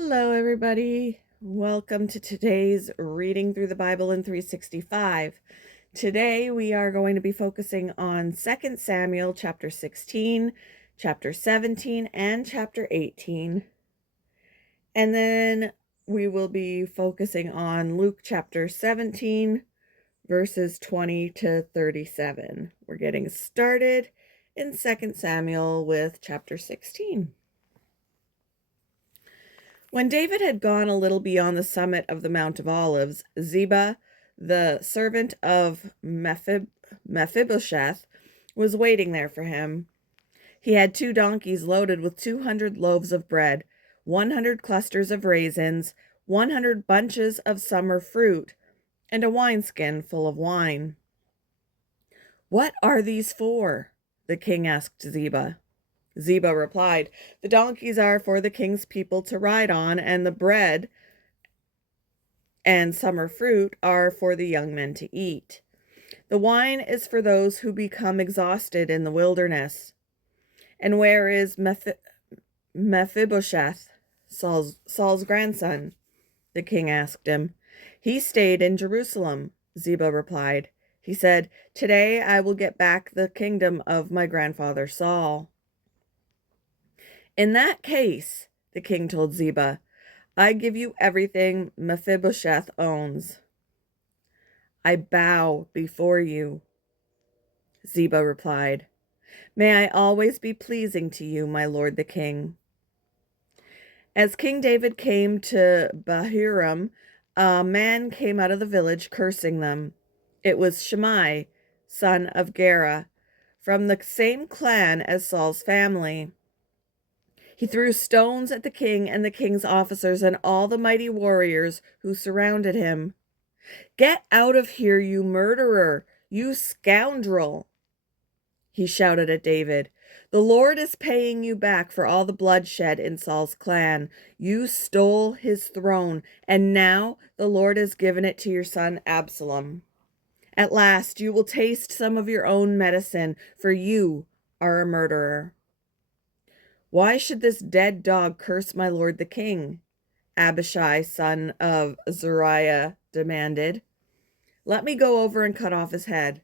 Hello, everybody. Welcome to today's Reading Through the Bible in 365. Today we are going to be focusing on 2 Samuel chapter 16, chapter 17, and chapter 18. And then we will be focusing on Luke chapter 17, verses 20 to 37. We're getting started in 2 Samuel with chapter 16. When David had gone a little beyond the summit of the Mount of Olives, Ziba, the servant of Mephibosheth, was waiting there for him. He had 2 donkeys loaded with 200 loaves of bread, 100 clusters of raisins, 100 bunches of summer fruit, and a wineskin full of wine. "What are these for?" the king asked Ziba. Ziba replied, "The donkeys are for the king's people to ride on, and the bread and summer fruit are for the young men to eat. The wine is for those who become exhausted in the wilderness." "And where is Mephibosheth, Saul's grandson?" the king asked him. "He stayed in Jerusalem," Ziba replied. "He said, 'Today I will get back the kingdom of my grandfather Saul.'" "In that case," the king told Ziba, "I give you everything Mephibosheth owns." "I bow before you," Ziba replied. "May I always be pleasing to you, my lord the king." As King David came to Bahurim, a man came out of the village cursing them. It was Shimei, son of Gera, from the same clan as Saul's family. He threw stones at the king and the king's officers and all the mighty warriors who surrounded him. "Get out of here, you murderer, you scoundrel!" he shouted at David. "The Lord is paying you back for all the bloodshed in Saul's clan. You stole his throne, and now the Lord has given it to your son Absalom. At last you will taste some of your own medicine, for you are a murderer." "Why should this dead dog curse my lord the king?" Abishai, son of Zeruiah, demanded. "Let me go over and cut off his head."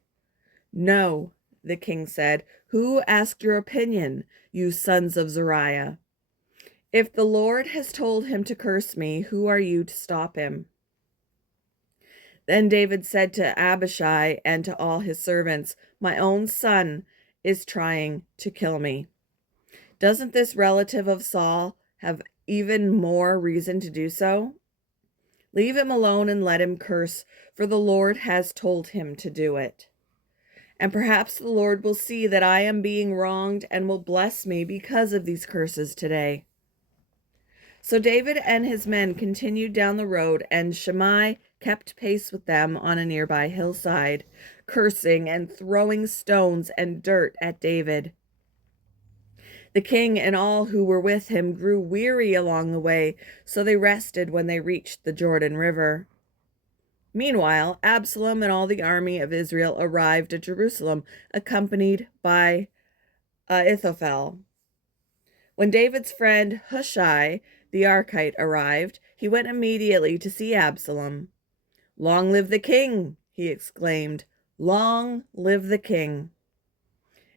"No," the king said. "Who asked your opinion, you sons of Zeruiah? If the Lord has told him to curse me, who are you to stop him?" Then David said to Abishai and to all his servants, "My own son is trying to kill me. Doesn't this relative of Saul have even more reason to do so? Leave him alone and let him curse, for the Lord has told him to do it. And perhaps the Lord will see that I am being wronged and will bless me because of these curses today." So David and his men continued down the road, and Shimei kept pace with them on a nearby hillside, cursing and throwing stones and dirt at David. The king and all who were with him grew weary along the way, so they rested when they reached the Jordan River. Meanwhile, Absalom and all the army of Israel arrived at Jerusalem, accompanied by Ahithophel. When David's friend Hushai the Archite arrived, he went immediately to see Absalom. "Long live the king!" he exclaimed. "Long live the king!"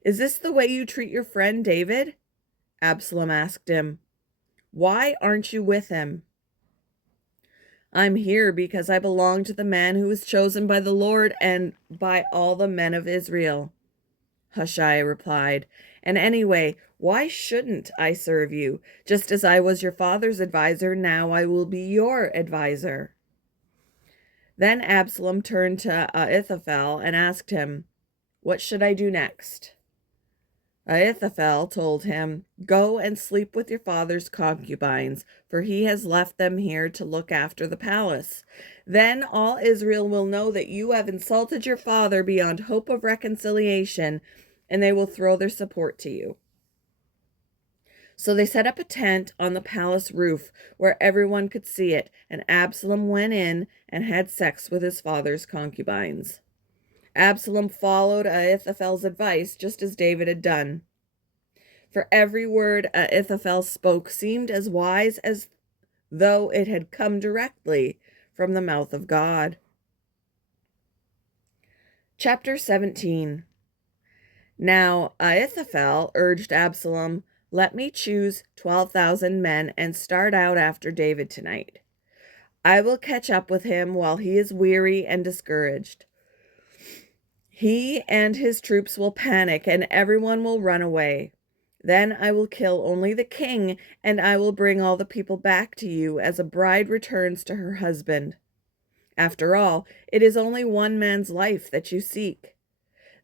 "Is this the way you treat your friend David?" Absalom asked him. "Why aren't you with him?" "I'm here because I belong to the man who was chosen by the Lord and by all the men of Israel," Hushai replied. "And anyway, why shouldn't I serve you? Just as I was your father's advisor, now I will be your advisor." Then Absalom turned to Ahithophel and asked him, "What should I do next?" Ahithophel told him, "Go and sleep with your father's concubines, for he has left them here to look after the palace. Then all Israel will know that you have insulted your father beyond hope of reconciliation, and they will throw their support to you." So they set up a tent on the palace roof where everyone could see it, and Absalom went in and had sex with his father's concubines. Absalom followed Ahithophel's advice just as David had done. For every word Ahithophel spoke seemed as wise as though it had come directly from the mouth of God. Chapter 17. Now Ahithophel urged Absalom, "Let me choose 12,000 men and start out after David tonight. I will catch up with him while he is weary and discouraged. He and his troops will panic and everyone will run away. Then I will kill only the king, and I will bring all the people back to you as a bride returns to her husband. After all, it is only one man's life that you seek.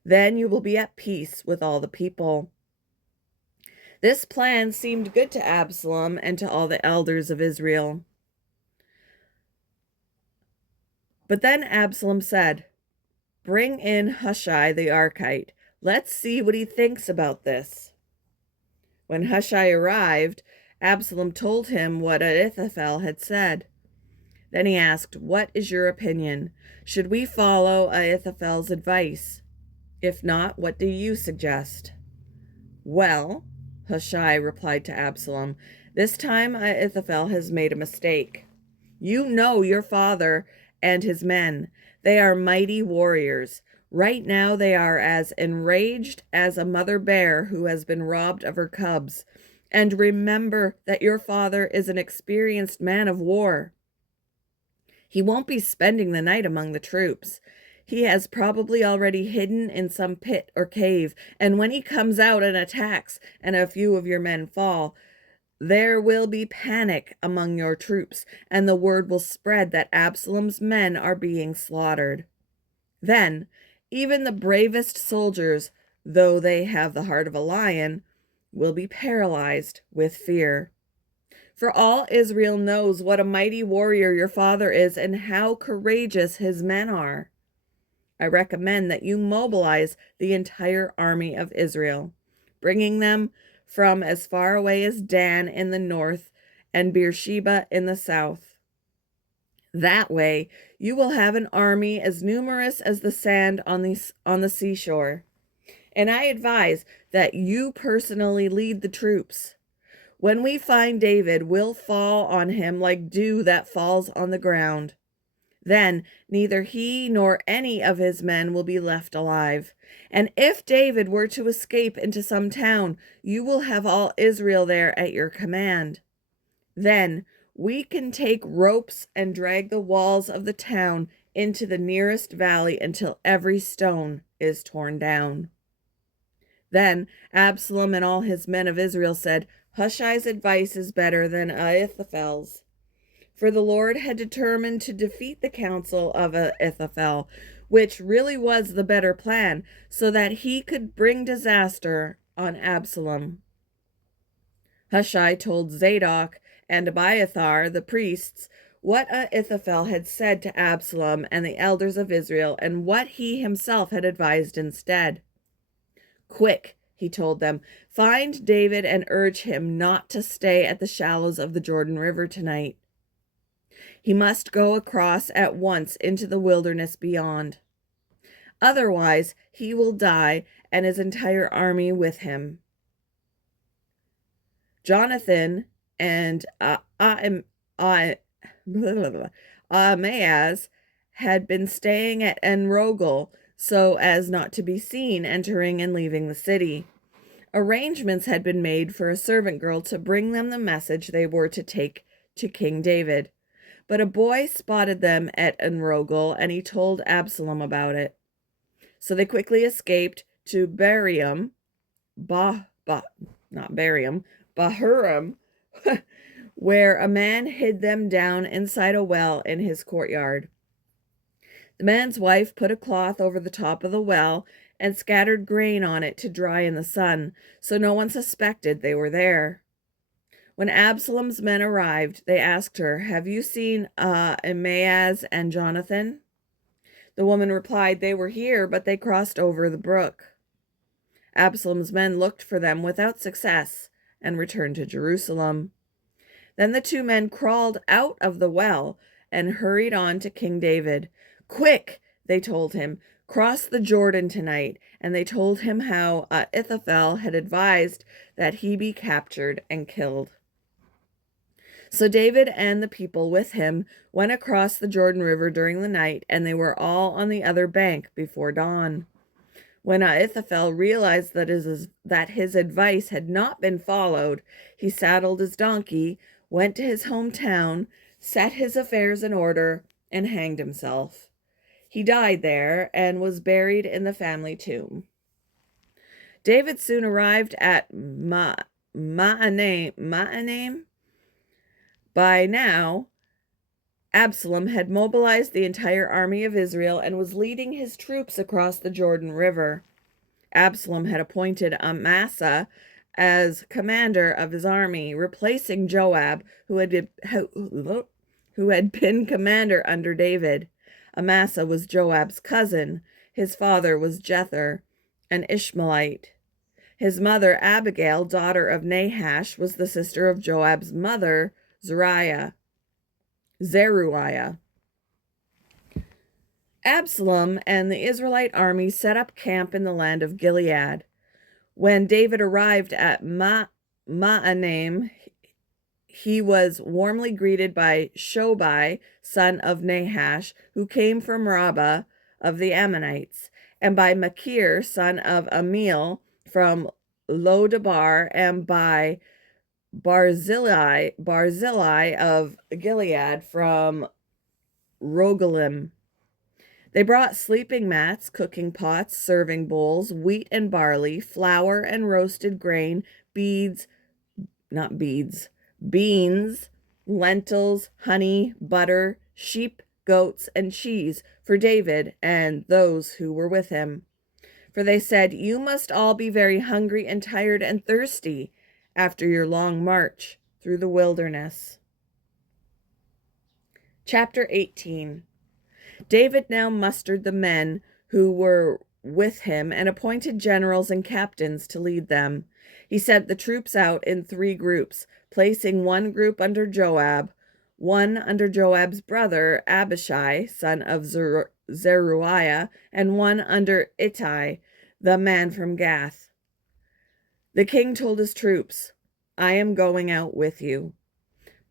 Then you will be at peace with all the people." This plan seemed good to Absalom and to all the elders of Israel. But then Absalom said, "Bring in Hushai the Archite. Let's see what he thinks about this." When Hushai arrived, Absalom told him what Ahithophel had said. Then he asked, "What is your opinion? Should we follow Ahithophel's advice? If not, what do you suggest?" "Well," Hushai replied to Absalom, "this time Ahithophel has made a mistake. You know your father and his men. They are mighty warriors. Right now they are as enraged as a mother bear who has been robbed of her cubs. And remember that your father is an experienced man of war. He won't be spending the night among the troops. He has probably already hidden in some pit or cave, and when he comes out and attacks and a few of your men fall, there will be panic among your troops, and the word will spread that Absalom's men are being slaughtered. Then, even the bravest soldiers, though they have the heart of a lion, will be paralyzed with fear. For all Israel knows what a mighty warrior your father is and how courageous his men are. I recommend that you mobilize the entire army of Israel, bringing them from as far away as Dan in the north and Beersheba in the south. That way, you will have an army as numerous as the sand on the seashore. And I advise that you personally lead the troops. When we find David, we'll fall on him like dew that falls on the ground. Then neither he nor any of his men will be left alive. And if David were to escape into some town, you will have all Israel there at your command. Then we can take ropes and drag the walls of the town into the nearest valley until every stone is torn down." Then Absalom and all his men of Israel said, "Hushai's advice is better than Ahithophel's." For the Lord had determined to defeat the counsel of Ahithophel, which really was the better plan, so that he could bring disaster on Absalom. Hushai told Zadok and Abiathar, the priests, what Ahithophel had said to Absalom and the elders of Israel, and what he himself had advised instead. "Quick," he told them, "find David and urge him not to stay at the shallows of the Jordan River tonight. He must go across at once into the wilderness beyond. Otherwise, he will die and his entire army with him." Jonathan and Ahimaaz had been staying at En-Rogel so as not to be seen entering and leaving the city. Arrangements had been made for a servant girl to bring them the message they were to take to King David. But a boy spotted them at En-Rogel, and he told Absalom about it. So they quickly escaped to Bahurim, where a man hid them down inside a well in his courtyard. The man's wife put a cloth over the top of the well and scattered grain on it to dry in the sun, so no one suspected they were there. When Absalom's men arrived, they asked her, "Have you seen Ahimaaz and Jonathan?" The woman replied, "They were here, but they crossed over the brook." Absalom's men looked for them without success and returned to Jerusalem. Then the two men crawled out of the well and hurried on to King David. "Quick," they told him, "cross the Jordan tonight." And they told him how Ahithophel had advised that he be captured and killed. So David and the people with him went across the Jordan River during the night, and they were all on the other bank before dawn. When Ahithophel realized that his advice had not been followed, he saddled his donkey, went to his hometown, set his affairs in order, and hanged himself. He died there and was buried in the family tomb. David soon arrived at Mahanaim. By now, Absalom had mobilized the entire army of Israel and was leading his troops across the Jordan River. Absalom had appointed Amasa as commander of his army, replacing Joab, who had been commander under David. Amasa was Joab's cousin. His father was Jether, an Ishmaelite. His mother, Abigail, daughter of Nahash, was the sister of Joab's mother, Zeruiah. Absalom and the Israelite army set up camp in the land of Gilead. When David arrived at Mahanaim, he was warmly greeted by Shobai, son of Nahash, who came from Rabbah of the Ammonites, and by Machir, son of Amiel, from Lodabar, and by Barzillai of Gilead from Rogelim. They brought sleeping mats, cooking pots, serving bowls, wheat and barley, flour and roasted grain, beans, lentils, honey, butter, sheep, goats, and cheese for David and those who were with him. For they said, "You must all be very hungry and tired and thirsty after your long march through the wilderness." Chapter 18. David now mustered the men who were with him and appointed generals and captains to lead them. He sent the troops out in 3 groups, placing one group under Joab, one under Joab's brother Abishai, son of Zeruiah, and one under Ittai, the man from Gath. The king told his troops, "I am going out with you."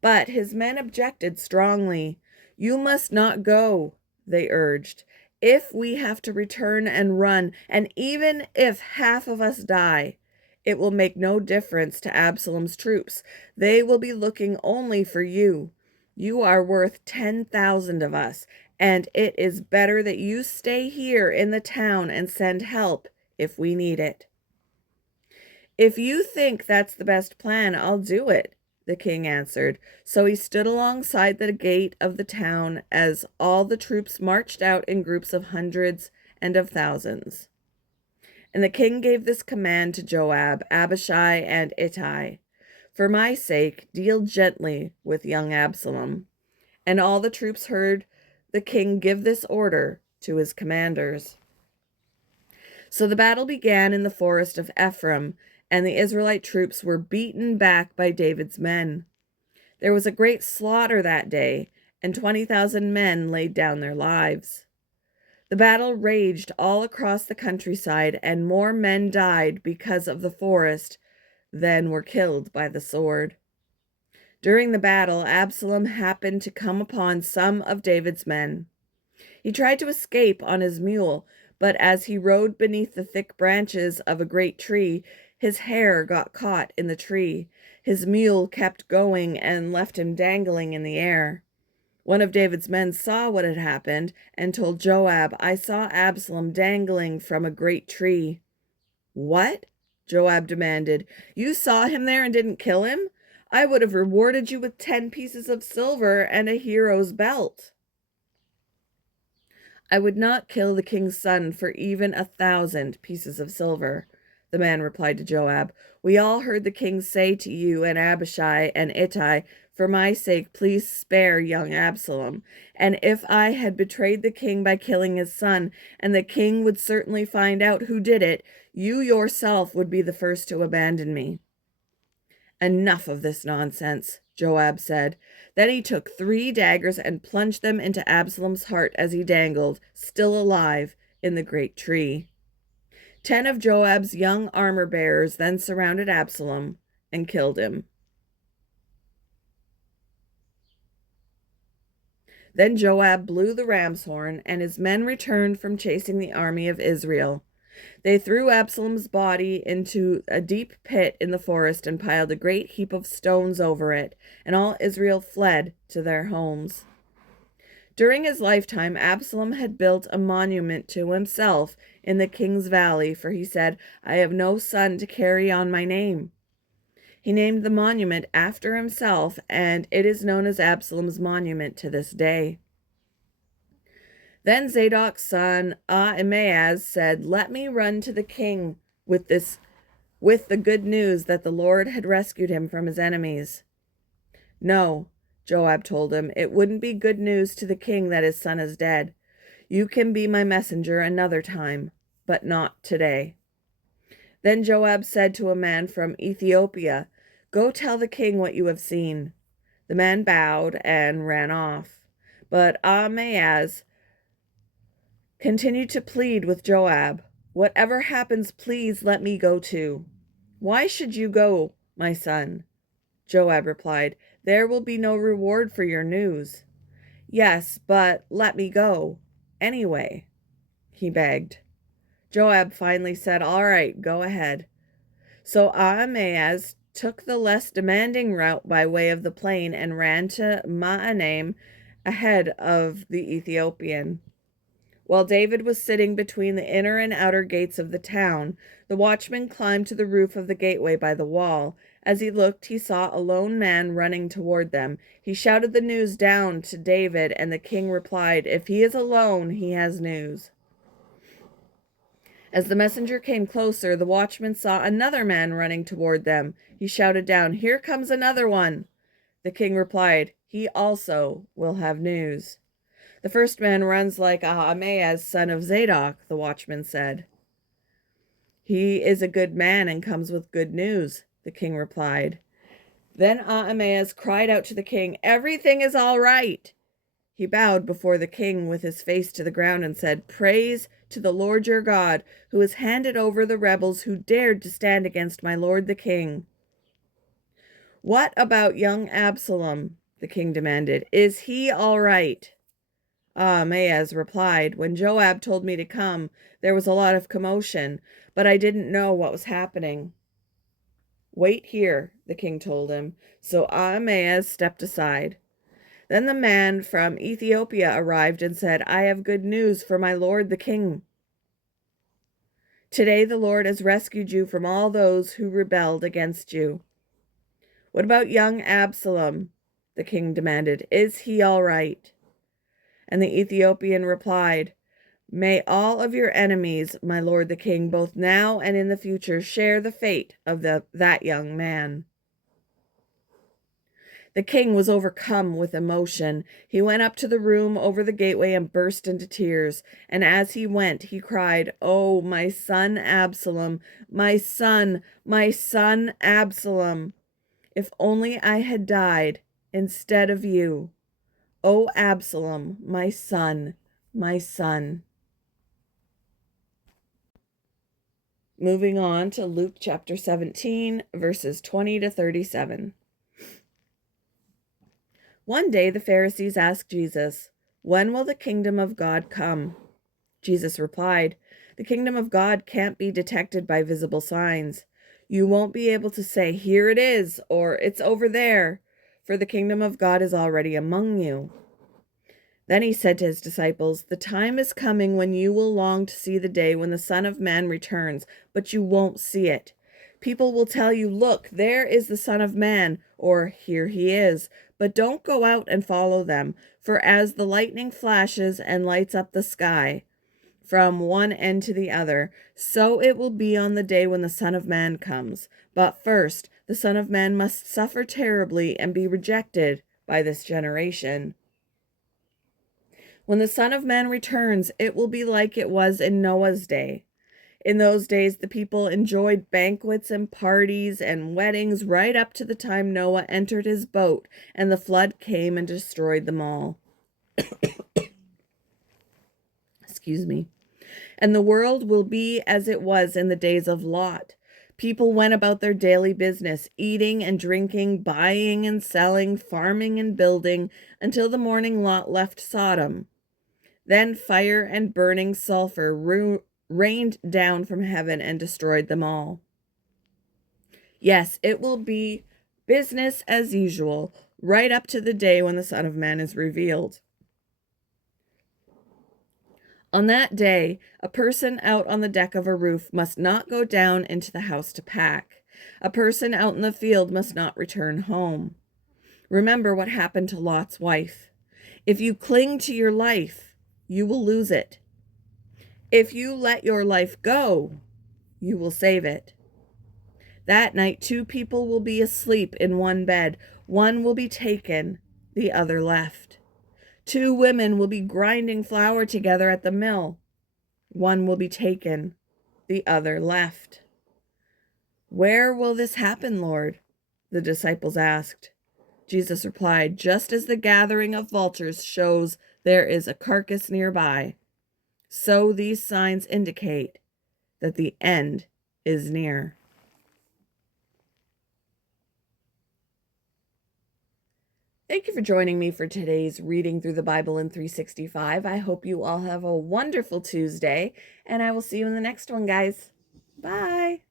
But his men objected strongly. "You must not go," they urged. "If we have to return and run, and even if half of us die, it will make no difference to Absalom's troops. They will be looking only for you. You are worth 10,000 of us, and it is better that you stay here in the town and send help if we need it." "If you think that's the best plan, I'll do it," the king answered. So he stood alongside the gate of the town as all the troops marched out in groups of hundreds and of thousands. And the king gave this command to Joab, Abishai, and Ittai: "For my sake, deal gently with young Absalom." And all the troops heard the king give this order to his commanders. So the battle began in the forest of Ephraim, and the Israelite troops were beaten back by David's men. There was a great slaughter that day, and 20,000 men laid down their lives. The battle raged all across the countryside, and more men died because of the forest than were killed by the sword. During the battle, Absalom happened to come upon some of David's men. He tried to escape on his mule, but as he rode beneath the thick branches of a great tree, his hair got caught in the tree. His mule kept going and left him dangling in the air. One of David's men saw what had happened and told Joab, "I saw Absalom dangling from a great tree." "What?" Joab demanded. "You saw him there and didn't kill him? I would have rewarded you with 10 pieces of silver and a hero's belt." "I would not kill the king's son for even 1,000 pieces of silver," the man replied to Joab. "We all heard the king say to you and Abishai and Ittai, 'For my sake, please spare young Absalom.' And if I had betrayed the king by killing his son, and the king would certainly find out who did it, you yourself would be the first to abandon me." "Enough of this nonsense," Joab said. Then he took 3 daggers and plunged them into Absalom's heart as he dangled, still alive, in the great tree. 10 of Joab's young armor-bearers then surrounded Absalom and killed him. Then Joab blew the ram's horn, and his men returned from chasing the army of Israel. They threw Absalom's body into a deep pit in the forest and piled a great heap of stones over it, and all Israel fled to their homes. During his lifetime, Absalom had built a monument to himself in the king's valley, for he said, "I have no son to carry on my name." He named the monument after himself, and it is known as Absalom's monument to this day. Then Zadok's son Ahimaaz said, "Let me run to the king with the good news that the Lord had rescued him from his enemies." "No," Joab told him, "it wouldn't be good news to the king that his son is dead. You can be my messenger another time, but not today." Then Joab said to a man from Ethiopia, "Go tell the king what you have seen." The man bowed and ran off. But Ahimaaz continued to plead with Joab, "Whatever happens, please let me go too." "Why should you go, my son?" Joab replied, "There will be no reward for your news." "Yes, but let me go anyway," he begged. Joab finally said, "All right, go ahead." So Ahimaaz took the less demanding route by way of the plain and ran to Mahanaim ahead of the Ethiopian. While David was sitting between the inner and outer gates of the town, the watchman climbed to the roof of the gateway by the wall. As he looked, he saw a lone man running toward them. He shouted the news down to David, and the king replied, "If he is alone, he has news." As the messenger came closer, the watchman saw another man running toward them. He shouted down, "Here comes another one." The king replied, "He also will have news." "The first man runs like Ahimaaz, son of Zadok," the watchman said. "He is a good man and comes with good news," the king replied. Then Ahimaaz cried out to the king, "Everything is all right." He bowed before the king with his face to the ground and said, "Praise to the Lord your God, who has handed over the rebels who dared to stand against my lord the king." "What about young Absalom?" the king demanded. "Is he all right?" Ahimaaz replied, "When Joab told me to come, there was a lot of commotion, but I didn't know what was happening." "Wait here," the king told him. So Ahimaaz stepped aside. Then the man from Ethiopia arrived and said, "I have good news for my lord the king. Today the Lord has rescued you from all those who rebelled against you." "What about young Absalom?" the king demanded. "Is he all right?" And the Ethiopian replied, "May all of your enemies, my lord the king, both now and in the future, share the fate of that young man." The king was overcome with emotion. He went up to the room over the gateway and burst into tears. And as he went, he cried, "Oh, my son Absalom, my son Absalom! If only I had died instead of you. Oh, Absalom, my son, my son." Moving on to Luke chapter 17, verses 20 to 37. One day the Pharisees asked Jesus, "When will the kingdom of God come?" Jesus replied, "The kingdom of God can't be detected by visible signs. You won't be able to say, 'Here it is,' or 'It's over there,' for the kingdom of God is already among you." Then he said to his disciples, "The time is coming when you will long to see the day when the Son of Man returns, but you won't see it. People will tell you, 'Look, there is the Son of Man,' or 'Here he is.' But don't go out and follow them, for as the lightning flashes and lights up the sky from one end to the other, so it will be on the day when the Son of Man comes. But first, the Son of Man must suffer terribly and be rejected by this generation. When the Son of Man returns, it will be like it was in Noah's day. In those days, the people enjoyed banquets and parties and weddings right up to the time Noah entered his boat and the flood came and destroyed them all." Excuse me. "And the world will be as it was in the days of Lot. People went about their daily business, eating and drinking, buying and selling, farming and building, until the morning Lot left Sodom. Then fire and burning sulfur rained down from heaven and destroyed them all. Yes, it will be business as usual, right up to the day when the Son of Man is revealed. On that day, a person out on the deck of a roof must not go down into the house to pack. A person out in the field must not return home. Remember what happened to Lot's wife. If you cling to your life, you will lose it. If you let your life go, you will save it. That night, 2 people will be asleep in one bed. One will be taken, the other left. 2 women will be grinding flour together at the mill. One will be taken, the other left. Where will this happen, Lord? The disciples asked. Jesus replied, just as the gathering of vultures shows there is a carcass nearby, so these signs indicate that the end is near. Thank you for joining me for today's reading through the Bible in 365. I hope you all have a wonderful Tuesday, and I will see you in the next one, guys. Bye.